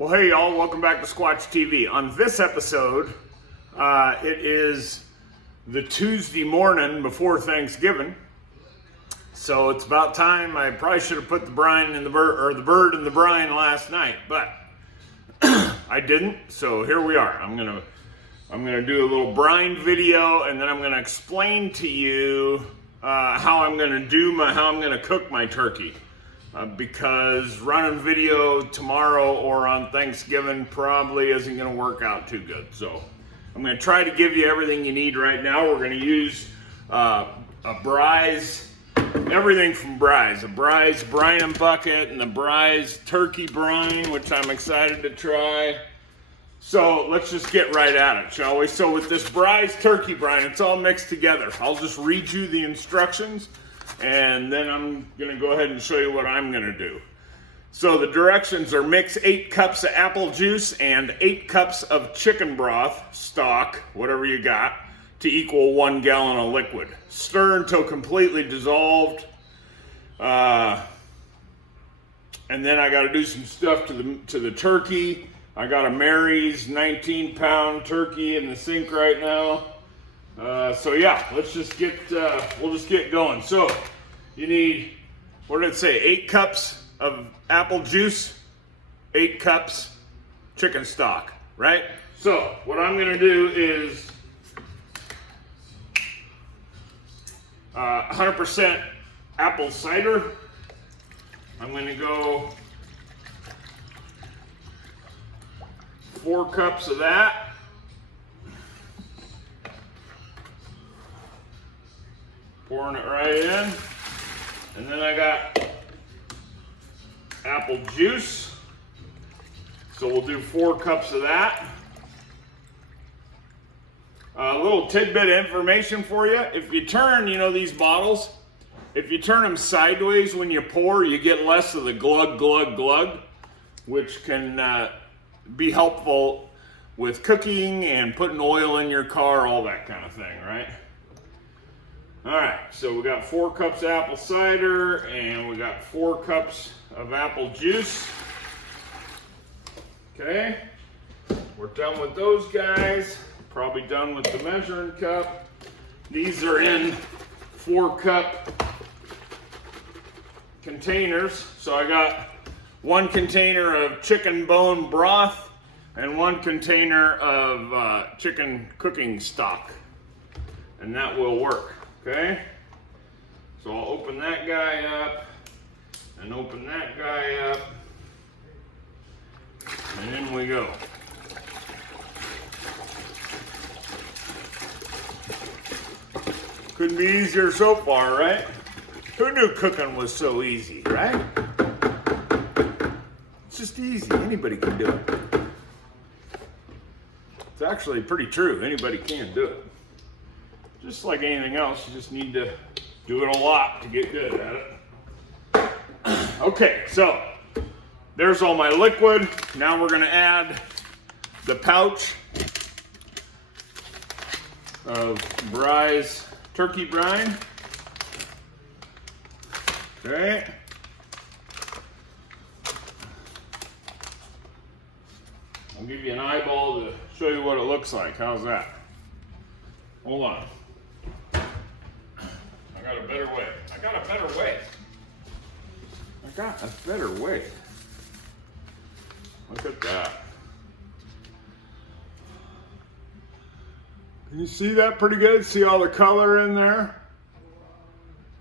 Well, hey y'all, welcome back to Squatch TV. On this episode, it is the Tuesday morning before Thanksgiving. So it's about time. I probably should have put the brine in the bird in the brine last night, but I didn't. So here we are. I'm gonna do a little brine video, and then I'm gonna explain to you how I'm gonna cook my turkey. Because running video tomorrow or on Thanksgiving probably isn't going to work out too good. So I'm going to try to give you everything you need right now. We're going to use a Bry's, everything from Bry's. A Bry's brining bucket and the Bry's turkey brine, which I'm excited to try. So let's just get right at it, shall we? So with this Bry's turkey brine, it's all mixed together. I'll just read you the instructions, and then I'm gonna go ahead and show you what I'm gonna do. So the directions are: mix 8 cups of apple juice and 8 cups of chicken broth, stock, whatever you got, to equal 1 gallon of liquid. Stir until completely dissolved. And then I gotta do some stuff to the turkey. I got a Mary's 19-pound turkey in the sink right now. So yeah, let's just we'll just get going. So you need, what did it say? 8 cups of apple juice, 8 cups chicken stock, right? So what I'm gonna do is 100% apple cider. I'm gonna go 4 cups of that. Pouring it right in. And then I got apple juice. So we'll do 4 cups of that. A little tidbit of information for you. If you turn, these bottles, if you turn them sideways when you pour, you get less of the glug, glug, glug, which can be helpful with cooking and putting oil in your car, all that kind of thing, right? All right, so we got 4 cups of apple cider and we got 4 cups of apple juice. Okay, we're done with those guys. Probably done with the measuring cup. These are in 4-cup containers. So I got 1 container of chicken bone broth and 1 container of chicken cooking stock, and that will work. Okay, so I'll open that guy up and open that guy up, and in we go. Couldn't be easier so far, right? Who knew cooking was so easy, right? It's just easy. Anybody can do it. It's actually pretty true. Anybody can do it. Just like anything else, you just need to do it a lot to get good at it. Okay, so there's all my liquid. Now we're gonna add the pouch of Bry's turkey brine. Okay. I'll give you an eyeball to show you what it looks like. How's that? Hold on. I got a better way. I got a better way. Look at that. Can you see that pretty good? See all the color in there?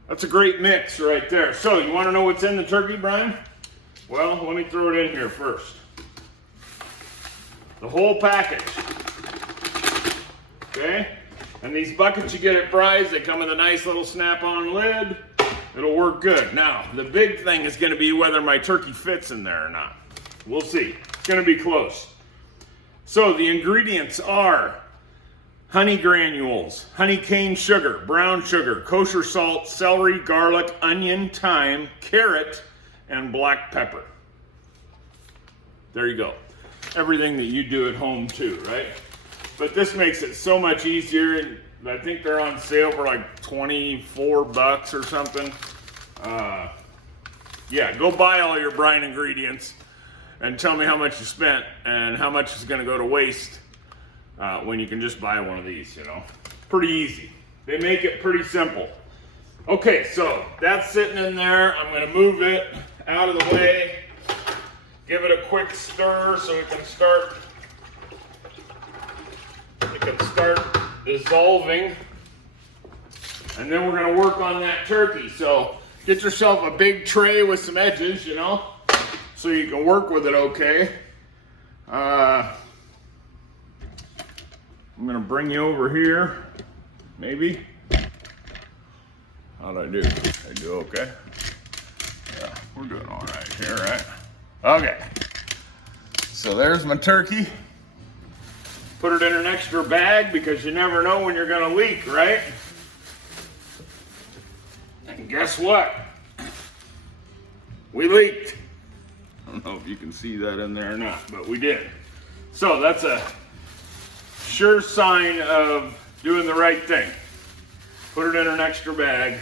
That's a great mix right there. So you want to know what's in the turkey brine? Well, let me throw it in here first. The whole package. Okay? And these buckets you get at Bry's, they come with a nice little snap-on lid. It'll work good. Now, the big thing is going to be whether my turkey fits in there or not. We'll see. It's going to be close. So the ingredients are honey granules, honey cane sugar, brown sugar, kosher salt, celery, garlic, onion, thyme, carrot, and black pepper. There you go. Everything that you do at home too, right? But this makes it so much easier. I think they're on sale for like 24 bucks or something. Yeah, go buy all your brine ingredients and tell me how much you spent and how much is going to go to waste when you can just buy one of these, you know. Pretty easy. They make it pretty simple. Okay, so that's sitting in there. I'm going to move it out of the way, give it a quick stir so it can start dissolving. And then we're going to work on that turkey. So get yourself a big tray with some edges, you know, so you can work with it okay. I'm going to bring you over here, maybe. How'd I do? I do okay? Yeah, we're doing all right here, right? Okay. So there's my turkey. Put it in an extra bag because you never know when you're going to leak, right? And guess what? We leaked. I don't know if you can see that in there or not, but we did. So that's a sure sign of doing the right thing. Put it in an extra bag.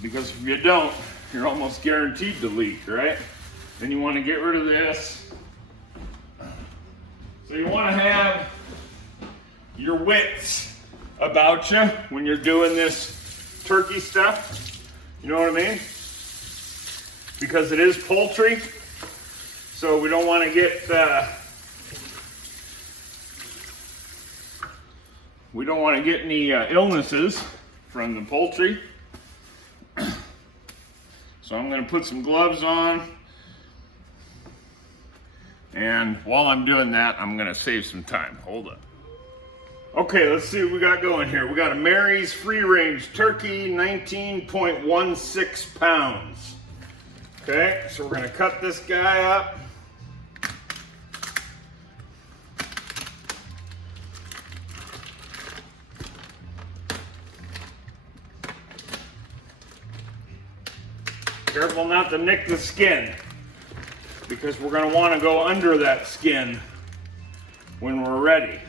Because if you don't, you're almost guaranteed to leak, right? Then you want to get rid of this. So you want to have your wits about you when you're doing this turkey stuff. You know what I mean? Because it is poultry. So we don't want to get any illnesses from the poultry. So I'm going to put some gloves on. And while I'm doing that, I'm going to save some time. Hold up. Okay, let's see what we got going here. We got a Mary's free range turkey, 19.16 pounds. Okay, so we're going to cut this guy up. Careful not to nick the skin, because we're going to want to go under that skin when we're ready.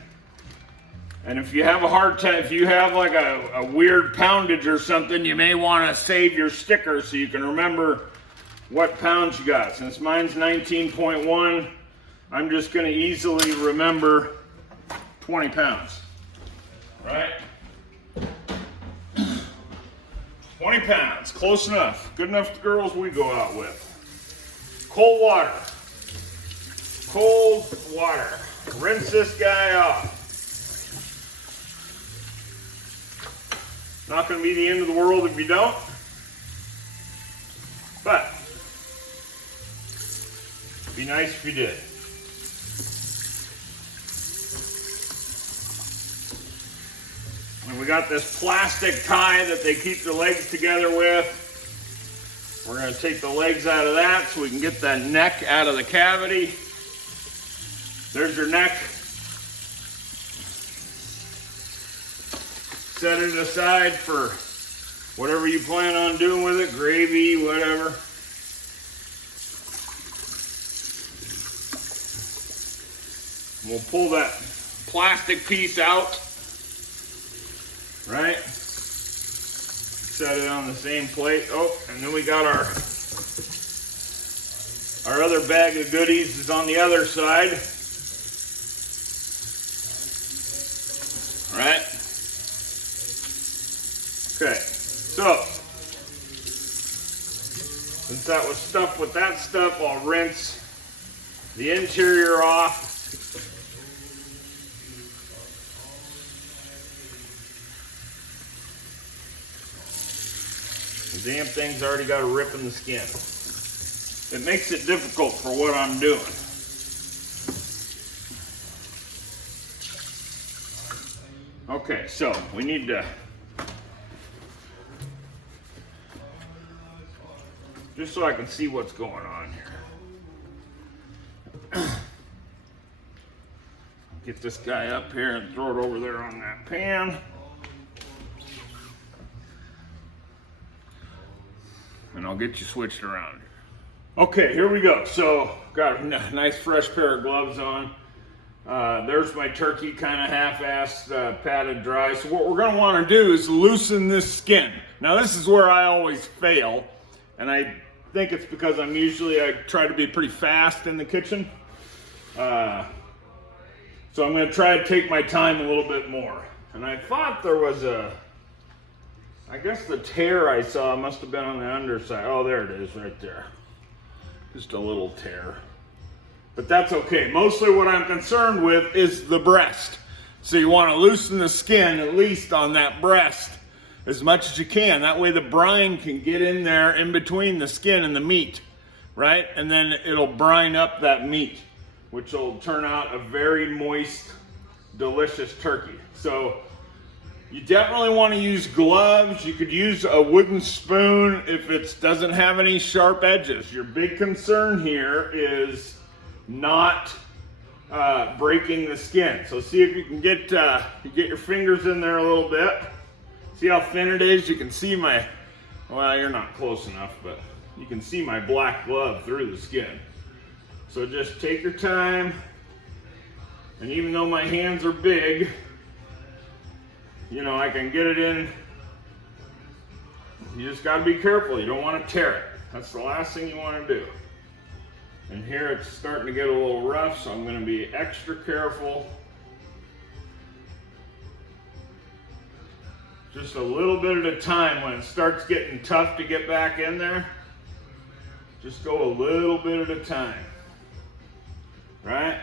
And if you have a hard time, if you have like a weird poundage or something, you may want to save your sticker so you can remember what pounds you got. Since mine's 19.1, I'm just going to easily remember 20 pounds, right? 20 pounds, close enough. Good enough for the girls we go out with. Cold water. Cold water. Rinse this guy off. Not going to be the end of the world if you don't. But it'd be nice if you did. And we got this plastic tie that they keep the legs together with. We're going to take the legs out of that so we can get that neck out of the cavity. There's your neck. Set it aside for whatever you plan on doing with it, gravy, whatever. We'll pull that plastic piece out, right? Set it on the same plate. Oh, and then we got our other bag of goodies is on the other side. All right? Okay, so since that was stuffed with that stuff, I'll rinse the interior off. The damn thing's already got a rip in the skin. It makes it difficult for what I'm doing. Okay, so we need to just so I can see what's going on here. Get this guy up here and throw it over there on that pan. And I'll get you switched around. Okay, here we go. So, got a nice fresh pair of gloves on. There's my turkey, kind of half-assed, padded dry. So what we're going to want to do is loosen this skin. Now, this is where I always fail. And I think it's because I try to be pretty fast in the kitchen. So I'm going to try to take my time a little bit more. And I thought there was I guess the tear I saw must have been on the underside. Oh, there it is right there. Just a little tear. But that's okay. Mostly what I'm concerned with is the breast. So you want to loosen the skin at least on that breast as much as you can. That way the brine can get in there in between the skin and the meat, right? And then it'll brine up that meat, which will turn out a very moist, delicious turkey. So you definitely want to use gloves. You could use a wooden spoon if it doesn't have any sharp edges. Your big concern here is not breaking the skin. So see if you can get your fingers in there a little bit. See how thin it is? You can see well, you're not close enough, but you can see my black glove through the skin. So just take your time, and even though my hands are big, you know, I can get it in. You just gotta be careful. You don't want to tear it. That's the last thing you want to do. And here it's starting to get a little rough, so I'm gonna be extra careful. Just a little bit at a time. When it starts getting tough to get back in there, just go a little bit at a time. Right?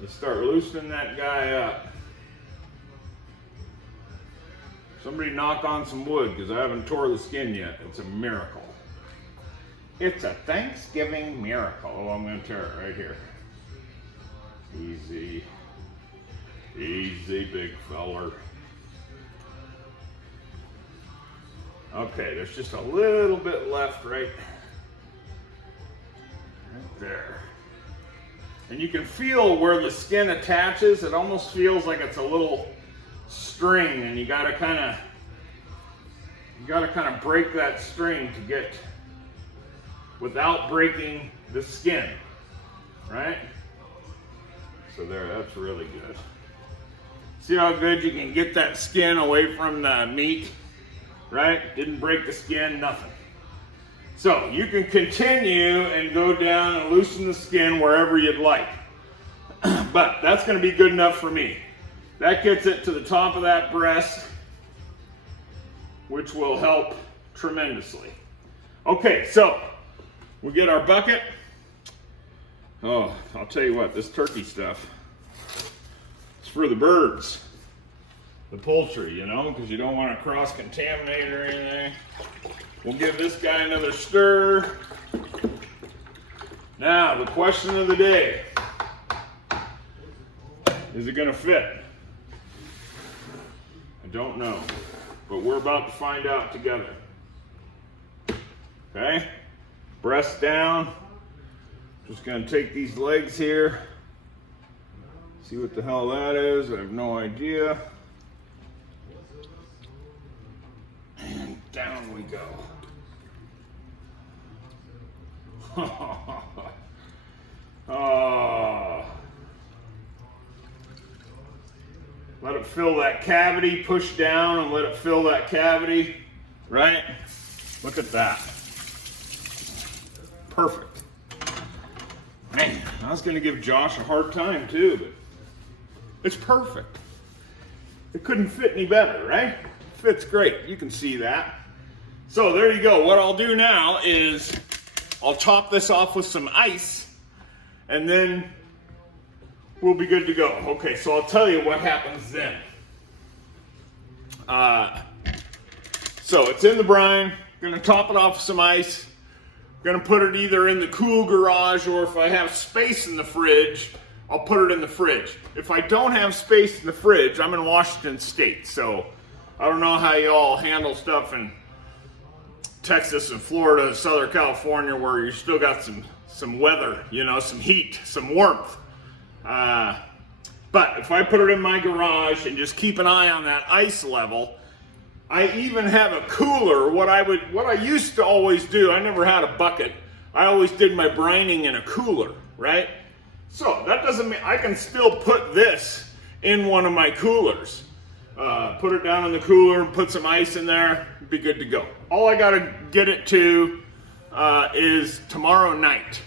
You start loosening that guy up. Somebody knock on some wood, because I haven't tore the skin yet. It's a miracle. It's a Thanksgiving miracle. Oh, I'm going to tear it right here. Easy. Easy, big feller. Okay, there's just a little bit left right there. And you can feel where the skin attaches. It almost feels like it's a little string, and you gotta kind of break that string to get, without breaking the skin, right? So there, that's really good. See how good you can get that skin away from the meat, right? Didn't break the skin, nothing. So you can continue and go down and loosen the skin wherever you'd like. But that's going to be good enough for me. That gets it to the top of that breast, which will help tremendously. Okay, so we get our bucket. Oh, I'll tell you what, this turkey stuff, it's for the birds, the poultry, you know, because you don't want to cross-contaminate or anything. We'll give this guy another stir. Now, the question of the day. Is it going to fit? I don't know, but we're about to find out together. Okay? Breast down. Just going to take these legs here. See what the hell that is. I have no idea. And down we go. Oh. Let it fill that cavity, push down and let it fill that cavity, right? Look at that. Perfect. Man, I was going to give Josh a hard time too, but it's perfect. It couldn't fit any better, right? Fits great. You can see that. So there you go. What I'll do now is I'll top this off with some ice, and then we'll be good to go. Okay, so I'll tell you what happens then. So it's in the brine. Gonna top it off with some ice. Gonna put it either in the cool garage, or if I have space in the fridge, I'll put it in the fridge. If I don't have space in the fridge, I'm in Washington State, so I don't know how you all handle stuff in Texas and Florida, Southern California, where you still got some weather, you know, some heat, some warmth. But if I put it in my garage and just keep an eye on that ice level, I even have a cooler. What I used to always do, I never had a bucket. I always did my brining in a cooler, right? So that doesn't mean I can still put this in one of my coolers. put it down in the cooler, put some ice in there, be good to go. All I gotta get it to is tomorrow night.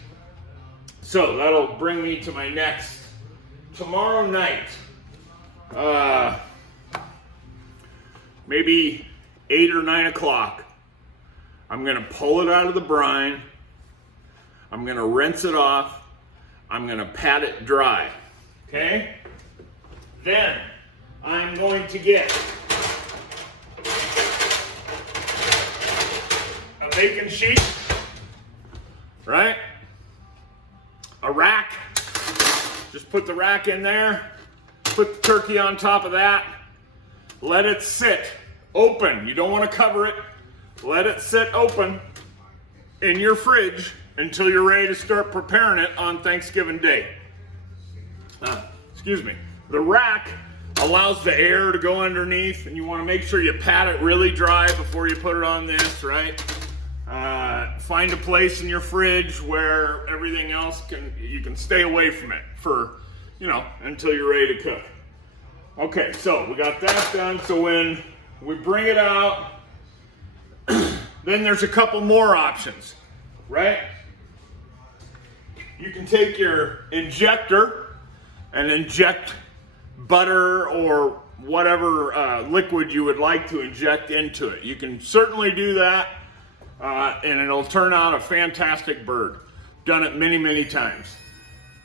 So that'll bring me to my next. Tomorrow night, maybe 8 or 9 o'clock, I'm gonna pull it out of the brine. I'm gonna rinse it off. I'm gonna pat it dry, okay? Then I'm going to get a baking sheet, right? A rack. Just put the rack in there, put the turkey on top of that, let it sit open. You don't want to cover it. Let it sit open in your fridge until you're ready to start preparing it on Thanksgiving Day. Excuse me. The rack allows the air to go underneath, and you want to make sure you pat it really dry before you put it on this, right? Find a place in your fridge where everything else you can stay away from it for, until you're ready to cook. Okay, so we got that done. So when we bring it out, then there's a couple more options, right? You can take your injector and inject butter or whatever liquid you would like to inject into it. You can certainly do that. And it'll turn out a fantastic bird. Done it many, many times.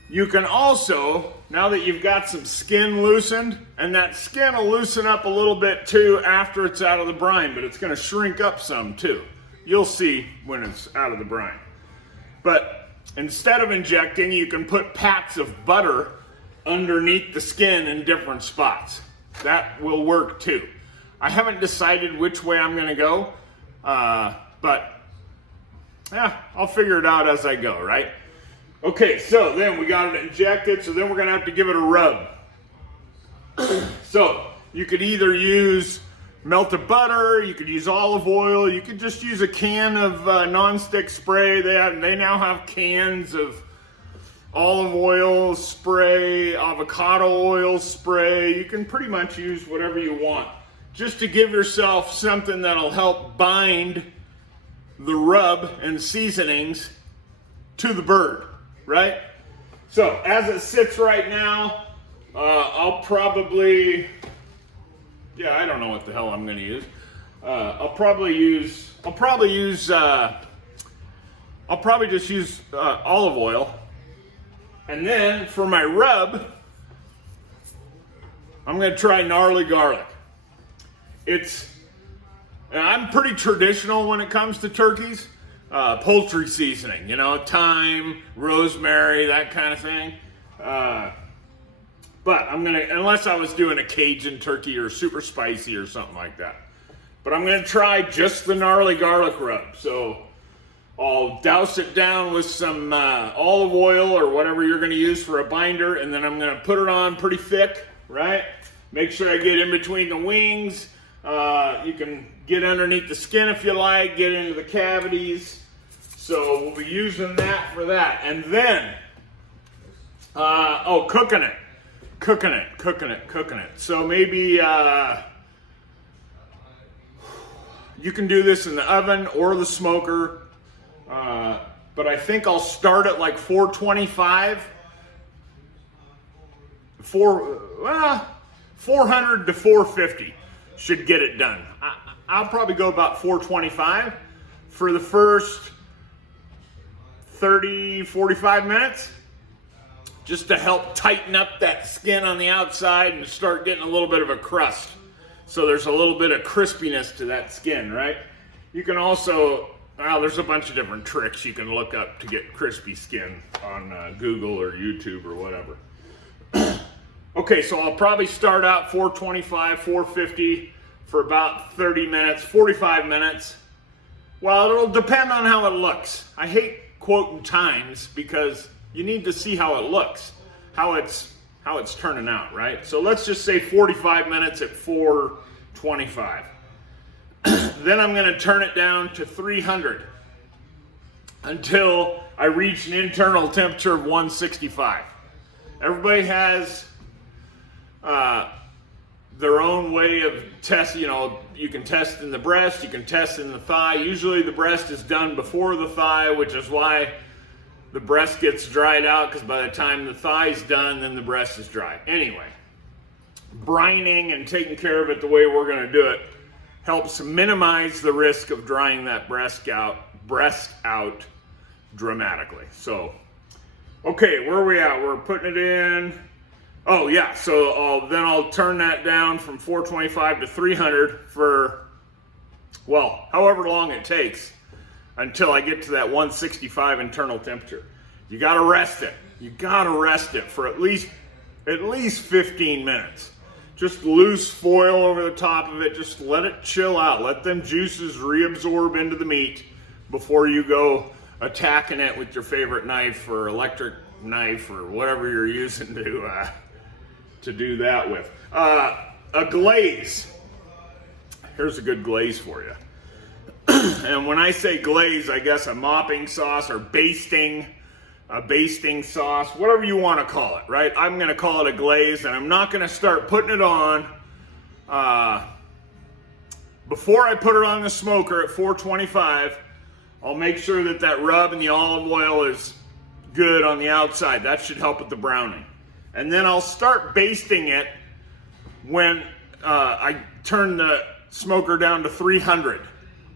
You can also, now that you've got some skin loosened, and that skin will loosen up a little bit too after it's out of the brine, but it's going to shrink up some too. You'll see when it's out of the brine. But instead of injecting, you can put pats of butter underneath the skin in different spots. That will work too. I haven't decided which way I'm going to go. But yeah, I'll figure it out as I go, right? Okay, so then we got it injected, so then we're gonna have to give it a rub. So you could either use melted butter, you could use olive oil, you could just use a can of non-stick spray. They now have cans of olive oil spray, avocado oil spray. You can pretty much use whatever you want, just to give yourself something that'll help bind the rub and seasonings to the bird, right? So as it sits right now, I'll probably don't know what the hell I'm going to use. I'll probably just use olive oil, and then for my rub, I'm going to try gnarly garlic. I'm pretty traditional when it comes to turkeys. Poultry seasoning, thyme, rosemary, that kind of thing. But unless I was doing a Cajun turkey or super spicy or something like that. But I'm gonna try just the gnarly garlic rub. So I'll douse it down with some olive oil or whatever you're gonna use for a binder, and then I'm gonna put it on pretty thick, right? Make sure I get in between the wings. You can get underneath the skin if you like, get into the cavities. So we'll be using that for that. And then, cooking it. So maybe you can do this in the oven or the smoker. But I think I'll start at like 425. 400 to 450 should get it done. I'll probably go about 425 for the first 30, 45 minutes, just to help tighten up that skin on the outside and start getting a little bit of a crust. So there's a little bit of crispiness to that skin, right? You can also, there's a bunch of different tricks you can look up to get crispy skin on Google or YouTube or whatever. Okay, so I'll probably start out 425, 450 for about 30 minutes, 45 minutes. Well, it'll depend on how it looks. I hate quoting times because you need to see how it looks, how it's turning out, right? So let's just say 45 minutes at 425. Then I'm gonna turn it down to 300 until I reach an internal temperature of 165. Everybody has their own way of test. You know, you can test in the breast, you can test in the thigh. Usually the breast is done before the thigh, which is why the breast gets dried out, because by the time the thigh's done, then the breast is dry. Anyway, brining and taking care of it the way we're going to do it helps minimize the risk of drying that breast out dramatically. So, okay, where are we at? We're putting it in. Oh yeah, so then I'll turn that down from 425 to 300 for, well, however long it takes until I get to that 165 internal temperature. You gotta rest it. You gotta rest it for at least 15 minutes. Just loose foil over the top of it. Just let it chill out. Let them juices reabsorb into the meat before you go attacking it with your favorite knife or electric knife or whatever you're using to do that with. A glaze. Here's a good glaze for you. And when I say glaze, I guess a mopping sauce or a basting sauce, whatever you want to call it, right? I'm going to call it a glaze, and I'm not going to start putting it on before I put it on the smoker at 425. I'll make sure that that rub and the olive oil is good on the outside. That should help with the browning. And then I'll start basting it when I turn the smoker down to 300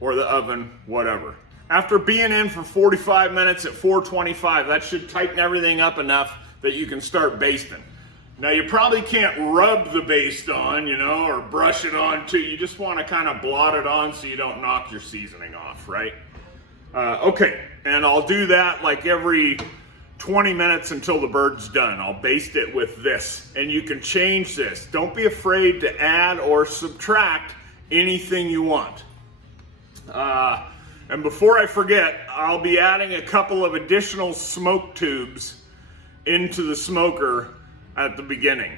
or the oven, whatever. After being in for 45 minutes at 425, that should tighten everything up enough that you can start basting. Now you probably can't rub the baste on, you know, or brush it on too. You just want to kind of blot it on so you don't knock your seasoning off, right? Okay, and I'll do that like every 20 minutes until the bird's done. I'll baste it with this, and you can change this. Don't be afraid to add or subtract anything you want. And before I forget, I'll be adding a couple of additional smoke tubes into the smoker at the beginning,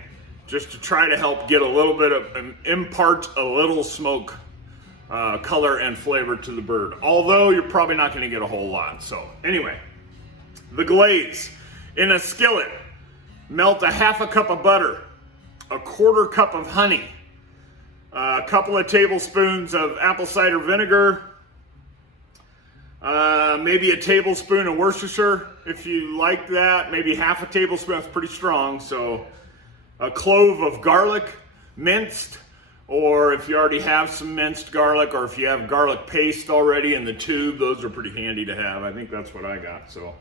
just to try to help get a little bit of, impart a little smoke color and flavor to the bird. Although you're probably not going to get a whole lot. So anyway, the glaze. In a skillet, melt a half a cup of butter, a quarter cup of honey, a couple of tablespoons of apple cider vinegar, maybe a tablespoon of Worcestershire if you like that, maybe half a tablespoon. That's pretty strong. So a clove of garlic, minced, or if you already have some minced garlic, or if you have garlic paste already in the tube, those are pretty handy to have. I think that's what I got. So,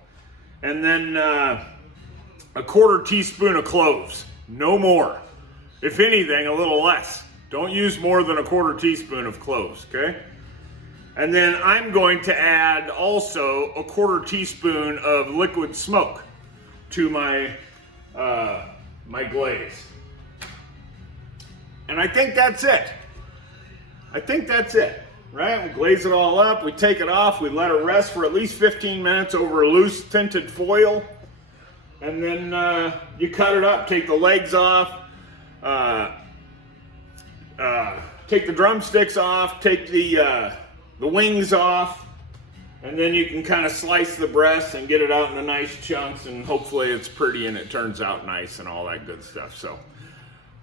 and then a quarter teaspoon of cloves, no more. If anything, a little less. Don't use more than a quarter teaspoon of cloves, okay? And then I'm going to add also a quarter teaspoon of liquid smoke to my my glaze. And I think that's it. Right? We glaze it all up, we take it off, we let it rest for at least 15 minutes over a loose tinted foil. And then you cut it up, take the legs off, take the drumsticks off, take the wings off, and then you can kind of slice the breast and get it out into nice chunks, and hopefully it's pretty and it turns out nice and all that good stuff. So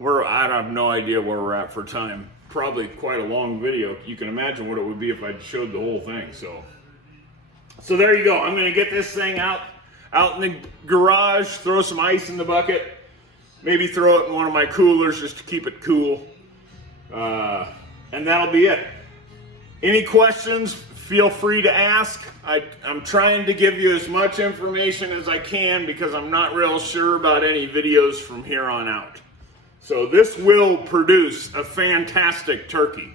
I have no idea where we're at for time. Probably quite a long video. You can imagine what it would be if I showed the whole thing. So there you go. I'm going to get this thing out in the garage, throw some ice in the bucket, maybe throw it in one of my coolers just to keep it cool, and that'll be it. Any questions, feel free to ask. I'm trying to give you as much information as I can because I'm not real sure about any videos from here on out. So this will produce a fantastic turkey.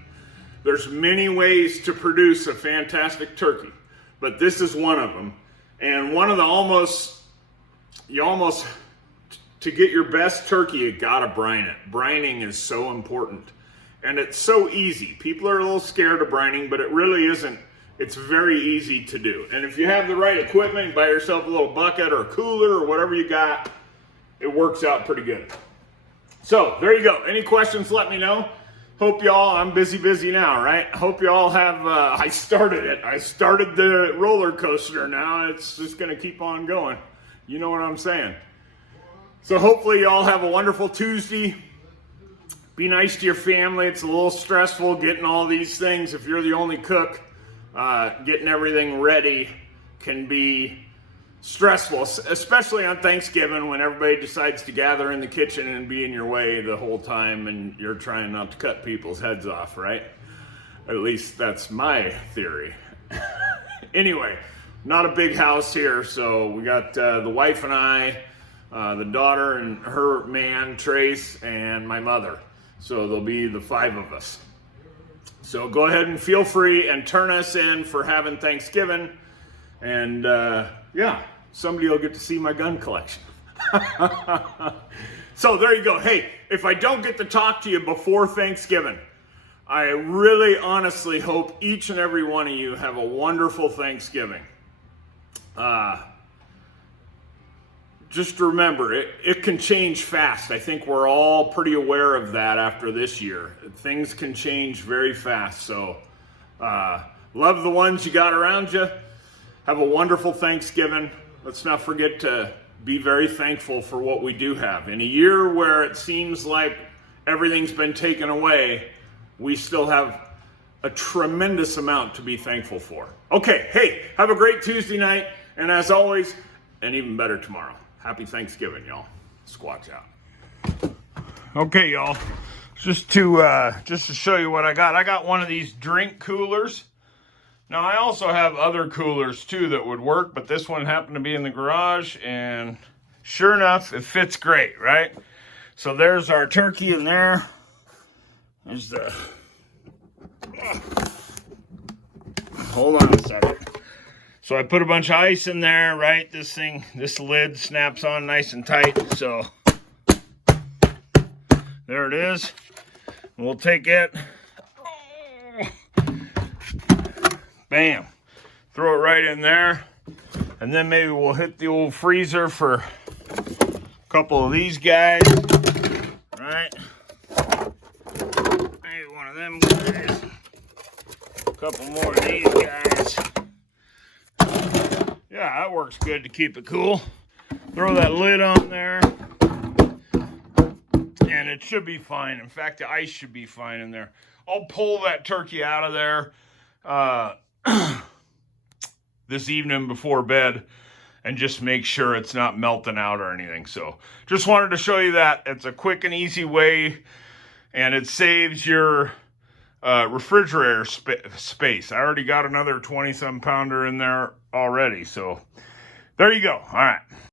There's many ways to produce a fantastic turkey, but this is one of them. And one of the to get your best turkey, you gotta brine it. Brining is so important. And it's so easy. People are a little scared of brining, but it really isn't. It's very easy to do. And if you have the right equipment, buy yourself a little bucket or a cooler or whatever you got, it works out pretty good. So there you go. Any questions, let me know. Hope y'all, I'm busy now, right? Hope y'all have, I started it. I started the roller coaster now. It's just going to keep on going. You know what I'm saying? So hopefully y'all have a wonderful Tuesday. be nice to your family. It's a little stressful getting all these things. If you're the only cook, getting everything ready can be stressful, especially on Thanksgiving when everybody decides to gather in the kitchen and be in your way the whole time and you're trying not to cut people's heads off, right? At least that's my theory. Anyway, not a big house here, so we got the wife and I, the daughter and her man, Trace, and my mother. So there'll be the 5 of us. So go ahead and feel free and turn us in for having Thanksgiving. And yeah, somebody will get to see my gun collection. So there you go. Hey, if I don't get to talk to you before Thanksgiving, I really honestly hope each and every one of you have a wonderful Thanksgiving. Just remember, it can change fast. I think we're all pretty aware of that after this year. Things can change very fast. So love the ones you got around you. Have a wonderful Thanksgiving. Let's not forget to be very thankful for what we do have. In a year where it seems like everything's been taken away, we still have a tremendous amount to be thankful for. Okay, hey, have a great Tuesday night. And as always, and even better tomorrow. Happy Thanksgiving, y'all. Squatch out. Okay, y'all. Just to show you what I got. I got one of these drink coolers. Now, I also have other coolers, too, that would work, but this one happened to be in the garage, and sure enough, it fits great, right? So there's our turkey in there. There's the... Hold on a second. So I put a bunch of ice in there, right? This lid snaps on nice and tight, so there it is. We'll take it. Bam, throw it right in there, and then maybe we'll hit the old freezer for a couple of these guys, right? Maybe one of them guys, a couple more of these guys. Yeah, that works good to keep it cool. Throw that lid on there, and it should be fine. In fact, the ice should be fine in there. I'll pull that turkey out of there this evening before bed and just make sure it's not melting out or anything. So just wanted to show you that. It's a quick and easy way, and it saves your refrigerator space. I already got another 20-some pounder in there already. So there you go. All right.